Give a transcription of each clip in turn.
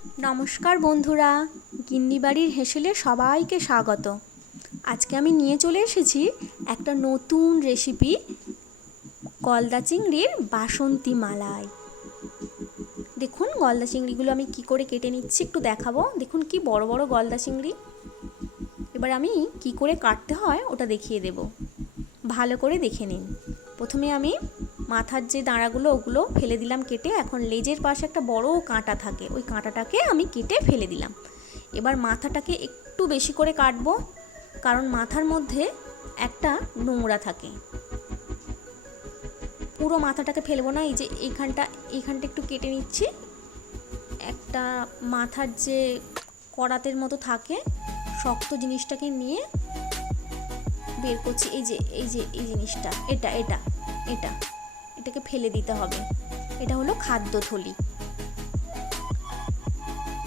নমস্কার বন্ধুরা, গিন্নি বাড়ির হেসেলে সবাইকে স্বাগত। আজকে আমি নিয়ে চলে এসেছি একটা নতুন রেসিপি, গলদা চিংড়ির বাসন্তী মালাই। দেখুন গলদা চিংড়িগুলো আমি কি করে কেটে নিচ্ছি একটু দেখাবো। দেখুন কি বড় বড় গলদা চিংড়ি। এবার আমি কি করে কাটতে হয় ওটা দেখিয়ে দেব, ভালো করে দেখে নিন। প্রথমে আমি মাথার যে দাঁড়াগুলো ওগুলো ফেলে দিলাম কেটে। এখন লেজের পাশে একটা বড় কাঁটা থাকে, ওই কাঁটাটাকে আমি কেটে ফেলে দিলাম। এবার মাথাটাকে একটু বেশি করে কাটবো, কারণ মাথার মধ্যে একটা নোংরা থাকে। পুরো মাথাটাকে ফেলবো না, এই যে এইখানটা একটু কেটে নিচ্ছি। একটা মাথার যে করাতের মতো থাকে শক্ত জিনিসটাকে নিয়ে বের করছি। এই জিনিসটা এটাকে ফেলে দিতে হবে। এটা হলো খাদ্য থলি,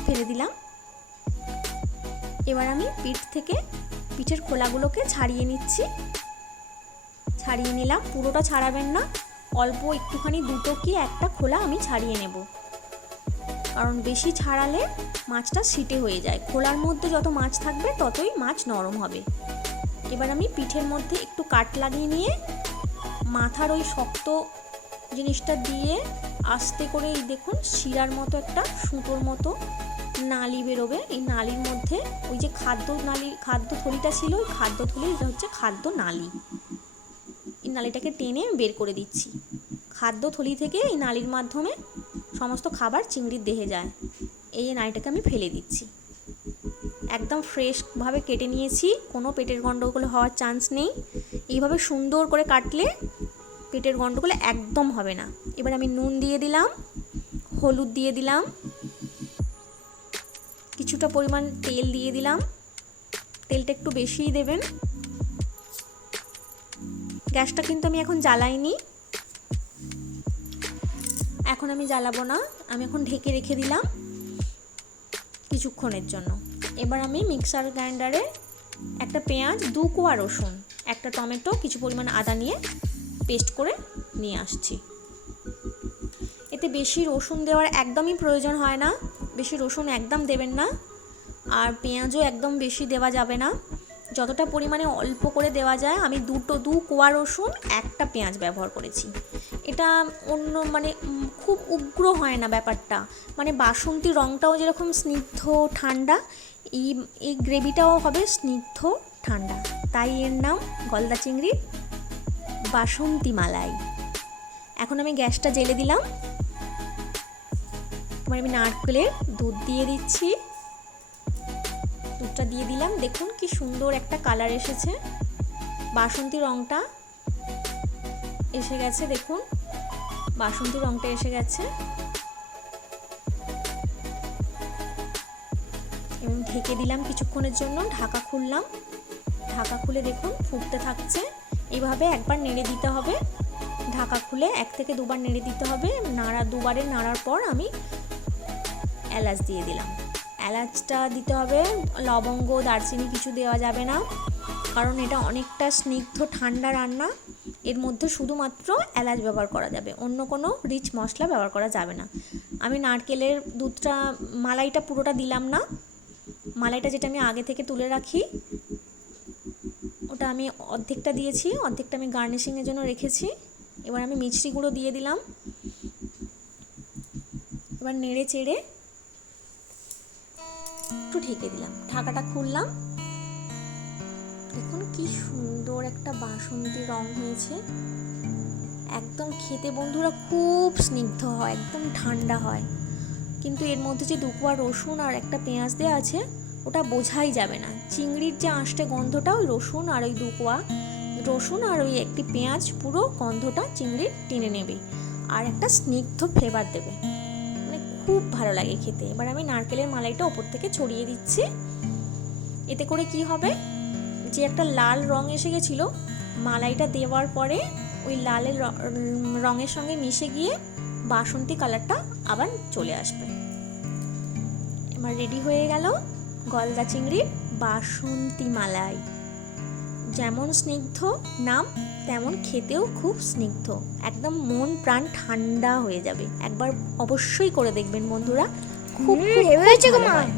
ফেলে দিলাম। এবার আমি পিঠের খোলাগুলোকে ছাড়িয়ে নিচ্ছি। ছাড়িয়ে নিলাম, পুরোটা ছাড়াবেন না, অল্প একটুখানি, দুটো কি একটা খোলা আমি ছাড়িয়ে নেব, কারণ বেশি ছাড়ালে মাছটা সিটে হয়ে যায়। খোলার মধ্যে যত মাছ থাকবে ততই মাছ নরম হবে। এবার আমি পিঠের মধ্যে একটু কাট লাগিয়ে নিয়ে মাথার ওই শক্ত জিনিসটা দিয়ে আস্তে করে, এই দেখুন শিরার মতো একটা সুতোর মতো নালি বেরোবে। এই নালির মধ্যে ওই যে খাদ্য থলিটা ছিল, ওই খাদ্য থলি হচ্ছে খাদ্য নালি। এই নালিটাকে টেনে বের করে দিচ্ছি। খাদ্য থলি থেকে এই নালির মাধ্যমে সমস্ত খাবার চিংড়ির দেহে যায়। এই নালিটাকে আমি ফেলে দিচ্ছি। একদম ফ্রেশভাবে কেটে নিয়েছি, কোনো পেটের গন্ডগোল হওয়ার চান্স নেই। এইভাবে সুন্দর করে কাটলে পেটের গন্ডগোল একদম হবে না। এবার আমি নুন দিয়ে দিলাম, হলুদ দিয়ে দিলাম, কিছুটা পরিমাণ তেল দিয়ে দিলাম। তেলটা একটু বেশিই দেবেন। গ্যাসটা কিন্তু আমি এখন জ্বালাইনি, এখন আমি জ্বালাবো না। আমি এখন ঢেকে রেখে দিলাম কিছুক্ষণের জন্য। এবার আমি মিক্সার গ্রাইন্ডারে একটা পেঁয়াজ, 2 কোয়া রসুন, একটা টমেটো, কিছু পরিমাণ আদা নিয়ে পেস্ট করে নিয়ে আসছি। এতে বেশি রসুন দেওয়ার একদমই প্রয়োজন হয় না, বেশি রসুন একদম দেবেন না। আর পেঁয়াজও একদম বেশি দেওয়া যাবে না, যতটা পরিমাণে অল্প করে দেওয়া যায়। আমি 2 কোয়া রসুন, একটা পেঁয়াজ ব্যবহার করেছি। এটা অন্য খুব উগ্র হয় না ব্যাপারটা, বাসন্তী রঙটাও যেরকম স্নিগ্ধ ঠান্ডা, এই গ্রেভিটাও হবে স্নিগ্ধ ঠান্ডা। তাই এর নাম গলদা চিংড়ির বাসন্তী মালাই। এখন আমি গ্যাসটা জ্বেলে দিলাম। এবার আমি নারকেলের দুধ দিয়ে দিচ্ছি। দুধটা দিয়ে দিলাম। দেখুন কি সুন্দর একটা কালার এসেছে, বাসন্তী রঙটা এসে গেছে। দেখুন বাসন্তী রঙটা এসে গেছে। এবং ঢেকে দিলাম কিছুক্ষণের জন্য, ঢাকা খুললাম। ঢাকা খুলে দেখুন ফুটতে থাকছে। এইভাবে একবার নেড়ে দিতে হবে, ঢাকা খুলে 1 থেকে 2 বার নেড়ে দিতে হবে। দুবারে নাড়ার পর আমি এলাচ দিয়ে দিলাম। এলাচটা দিতে হবে, লবঙ্গ, দারচিনি কিছু দেওয়া যাবে না, কারণ এটা অনেকটা স্নিগ্ধ ঠান্ডা রান্না। এর মধ্যে শুধুমাত্র এলাচ ব্যবহার করা যাবে, অন্য কোনো রিচ মশলা ব্যবহার করা যাবে না। আমি নারকেলের দুধটা, মালাইটা পুরোটা দিলাম না। মালাইটা যেটা আমি আগে থেকে তুলে রাখি ওটা আমি অর্ধেকটা দিয়েছি, অর্ধেকটা আমি গার্নিশিংয়ের জন্য রেখেছি। এবার আমি মিষ্টি গুঁড়ো দিয়ে দিলাম। এবার নেড়ে চেড়ে একটু ঢেকে দিলাম, ঢাকাটা খুললাম। দেখুন কি সুন্দর একটা বাসন্তী রং হয়েছে। একদম খেতে বন্ধুরা খুব স্নিগ্ধ হয়, একদম ঠান্ডা হয়। কিন্তু এর মধ্যে যে 2 কোয়া রসুন আর একটা পেঁয়াজ দেওয়া আছে, ওটা বোঝাই যাবে না। চিংড়ির যে আঁশটে গন্ধটা, ওই রসুন আর ওই 2 কোয়া রসুন আর ওই একটি পেঁয়াজ পুরো গন্ধটা চিংড়ির টেনে নেবে আর একটা স্নিগ্ধ ফ্লেভার দেবে, খুব ভালো লাগে খেতে। এবার আমি নারকেলের মালাইটা ওপর থেকে ছড়িয়ে দিচ্ছি। এতে করে কি হবে, যে একটা লাল রং এসে গেছিলো, মালাইটা দেওয়ার পরে ওই লালের রঙের সঙ্গে মিশে গিয়ে বাসন্তী কালারটা আবার চলে আসবে। এবার রেডি হয়ে গেল গলদা চিংড়ির বাসন্তী মালাই। যেমন স্নিগ্ধ নাম, তেমন খেতেও খুব স্নিগ্ধ, একদম মন প্রাণ ঠান্ডা হয়ে যাবে। একবার অবশ্যই করে দেখবেন বন্ধুরা, খুব হেভি হয়েছে গো ভালো মা। হয়।